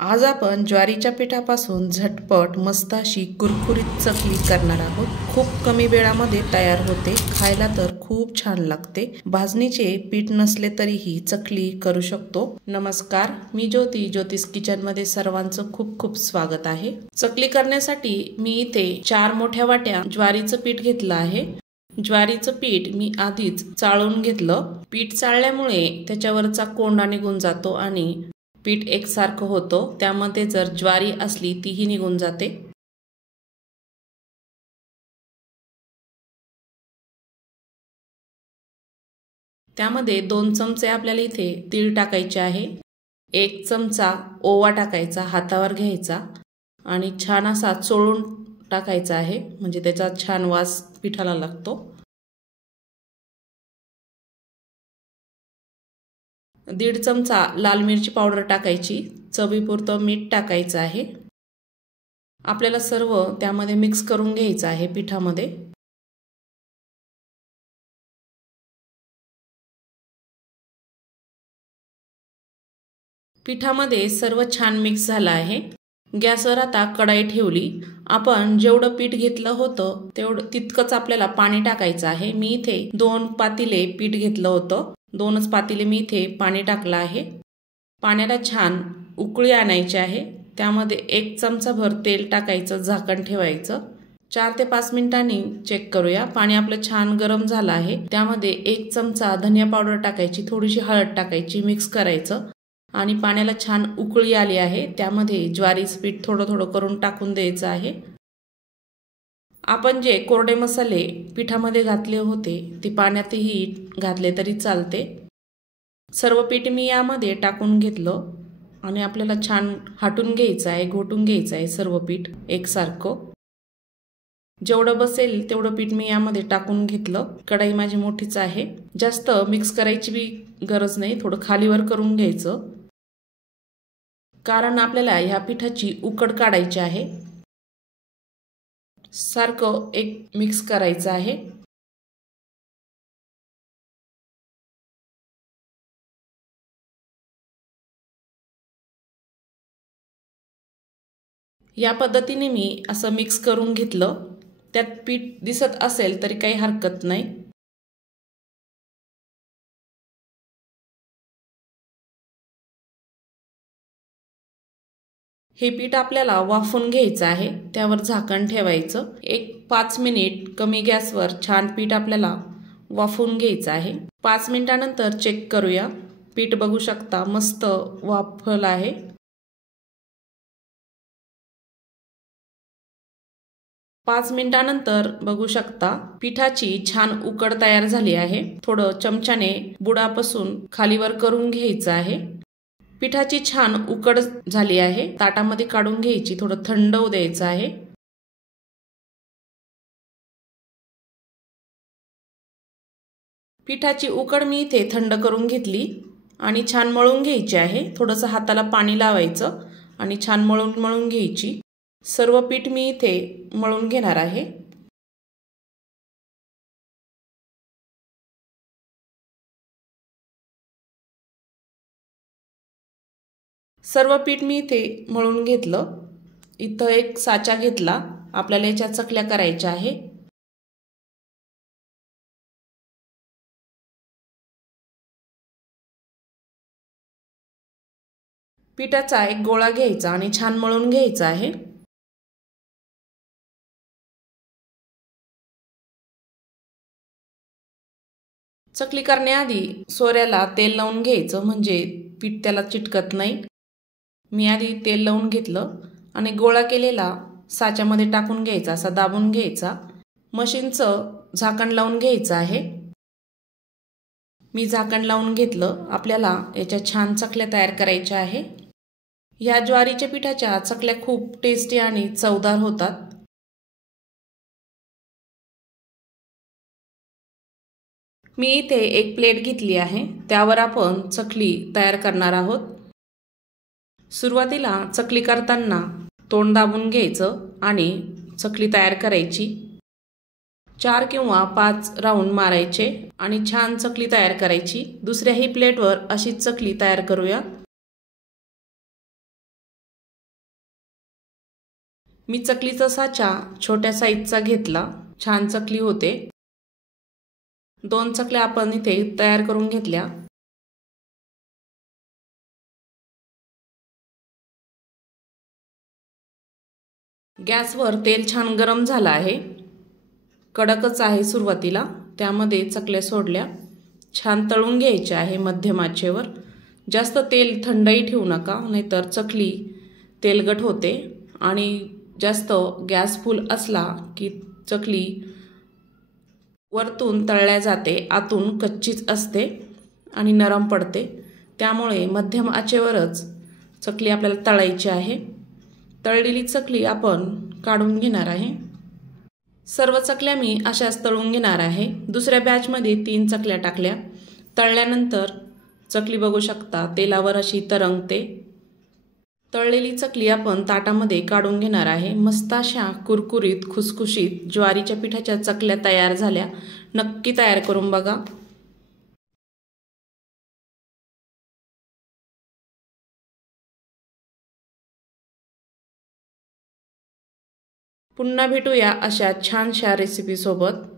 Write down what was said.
आज आपण ज्वारीच्या पिठापासून झटपट मस्त अशी कुरकुरीत चकली करणार आहोत। खूप कमी वेळामध्ये तयार होते, खायला तर खूप छान लागते। भाजणीचे पीठ नसले तरीही चकली करू शकतो। नमस्कार, मी ज्योती, ज्योतिष किचन मध्ये सर्वांचं खूप खूप स्वागत आहे। चकली करण्यासाठी मी इथे 4 मोठ्या वाट्या ज्वारीचं पीठ घेतलं आहे। ज्वारीचं पीठ मी आधीच चाळून घेतलं। पीठ चाळल्यामुळे त्याच्यावरचा कोंडा निघून जातो आणि पीठ एकसारखं होतं। त्यामध्ये जर ज्वारी असली तीही निघून जाते। त्यामध्ये 2 चमचे आपल्याला इथे तीळ टाकायचे आहे। 1 चमचा ओवा टाकायचा, हातावर घ्यायचा आणि छान असा चोळून टाकायचा आहे, म्हणजे त्याचा छान वास पिठाला लागतो। 1.5 चमचा लाल मिरची पावडर टाकायची, चवीपुरतं मीठ टाकायचं आहे। आपल्याला सर्व त्यामध्ये मिक्स करून घ्यायचं आहे पिठामध्ये। पिठामध्ये सर्व छान मिक्स झालं आहे। गॅसवर आता कढई ठेवली। आपण जेवढं पीठ घेतलं होतं तेवढं तितकंच आपल्याला पाणी टाकायचं आहे। मी इथे 2 पातेले पीठ घेतलं होतं, 2च पातेले मी इथे पाणी टाकलं आहे। पाण्याला छान उकळी आणायची आहे। त्यामध्ये 1 चमचा भर तेल टाकायचं, झाकण ठेवायचं। 4 ते 5 मिनिटांनी चेक करूया। पाणी आपलं छान गरम झालं आहे। त्यामध्ये 1 चमचा धनिया पावडर टाकायची, थोडीशी हळद टाकायची, मिक्स करायचं आणि पाण्याला छान उकळी आली आहे। त्यामध्ये ज्वारीचं पीठ थोडं थोडं करून टाकून द्यायचं आहे। आपण जे कोरडे मसाले पिठामध्ये घातले होते ते पाण्यातही घातले तरी चालते। सर्व पीठ मी यामध्ये टाकून घेतलं आणि आपल्याला छान हाटून घ्यायचं आहे, घोटून घ्यायचं आहे सर्व पीठ एकसारखं। जेवढं बसेल तेवढं पीठ मी यामध्ये टाकून घेतलं। कढई माझी मोठीच आहे, जास्त मिक्स करायची बी गरज नाही, थोडं खालीवर करून घ्यायचं, कारण आपल्याला ह्या पिठाची उकड काढायची आहे। सारखं एक मिक्स करायचं आहे। या पद्धतीने मी असं मिक्स करून घेतलं। त्यात पीठ दिसत असेल तरी काही हरकत नाही। हे पीठ आपल्याला वाफवून घ्यायचं आहे। त्यावर झाकण ठेवायचं। 5 मिनिट कमी गॅसवर छान पीठ आपल्याला वाफवून घ्यायचं आहे। 5 मिनिटानंतर चेक करूया। पीठ बघू शकता मस्त वाफलं आहे। पाच मिनिटानंतर बघू शकता पिठाची छान उकड तयार झाली आहे। थोडं चमच्याने बुडापासून खालीवर करून घ्यायचं आहे। पिठाची छान उकड झाली आहे। ताटामध्ये काढून घ्यायची, थोडं थंड होऊ द्यायचं आहे। पिठाची उकड मी इथे थंड करून घेतली आणि छान मळून घ्यायची आहे। थोडंसं हाताला पाणी लावायचं आणि छान मळून घ्यायची। सर्व पीठ मी इथे मळून घेणार आहे। सर्व पीठ मी इथे मळून घेतलं। इथं एक साचा घेतला, आपल्याला याच्या चकल्या करायच्या आहे। पिठाचा एक गोळा घ्यायचा आणि छान मळून घ्यायचा आहे। चकली करण्याआधी सोऱ्याला तेल लावून घ्यायचं, म्हणजे पीठ त्याला चिटकत नाही। मी आधी तेल लावून घेतलं आणि गोळा केलेला साच्यामध्ये टाकून घ्यायचा, असा दाबून घ्यायचा। मशीनचं झाकण लावून घ्यायचं आहे। मी झाकण लावून घेतलं। आपल्याला याच्या छान चकल्या तयार करायच्या आहे। या ज्वारीच्या पिठाच्या चकल्या खूप टेस्टी आणि चवदार होतात। मी इथे एक प्लेट घेतली आहे, त्यावर आपण चकली तयार करणार आहोत। सुरुवातीला चकली करताना तोंड दाबून घ्यायचं आणि चकली तयार करायची। 4 किंवा 5 राऊंड मारायचे आणि छान चकली तयार करायची। दुसऱ्याही प्लेटवर अशीच चकली तयार करूया। मी चकलीचा साचा छोट्या साईजचा घेतला, छान चकली होते। 2 चकल्या आपण इथे तयार करून घेतल्या। गॅसवर तेल छान गरम झालं आहे, कडकच आहे सुरुवातीला। त्यामध्ये चकल्या सोडल्या, छान तळून घ्यायच्या आहे मध्यम आचेवर। जास्त तेल थंडही ठेवू नका, नाहीतर चकली तेलगट होते आणि जास्त गॅस फुल असला की चकली वरतून तळल्या जाते, आतून कच्चीच असते आणि नरम पडते। त्यामुळे मध्यम आचेवरच चकली आपल्याला तळायची आहे। तळलेली चकली आपण काढून घेणार आहे। सर्व चकल्या मी अशाच तळून घेणार आहे। दुसऱ्या बॅचमध्ये 3 चकल्या टाकल्या। तळल्यानंतर चकली बघू शकता तेलावर अशी तरंगते। तळलेली चकली आपण ताटामध्ये काढून घेणार आहे। मस्त अशा कुरकुरीत खुसखुशीत ज्वारीच्या पिठाच्या चकल्या तयार झाल्या। नक्की तयार करून बघा। पुन्हा भेटूया अशा छानशा रेसिपी सोबत।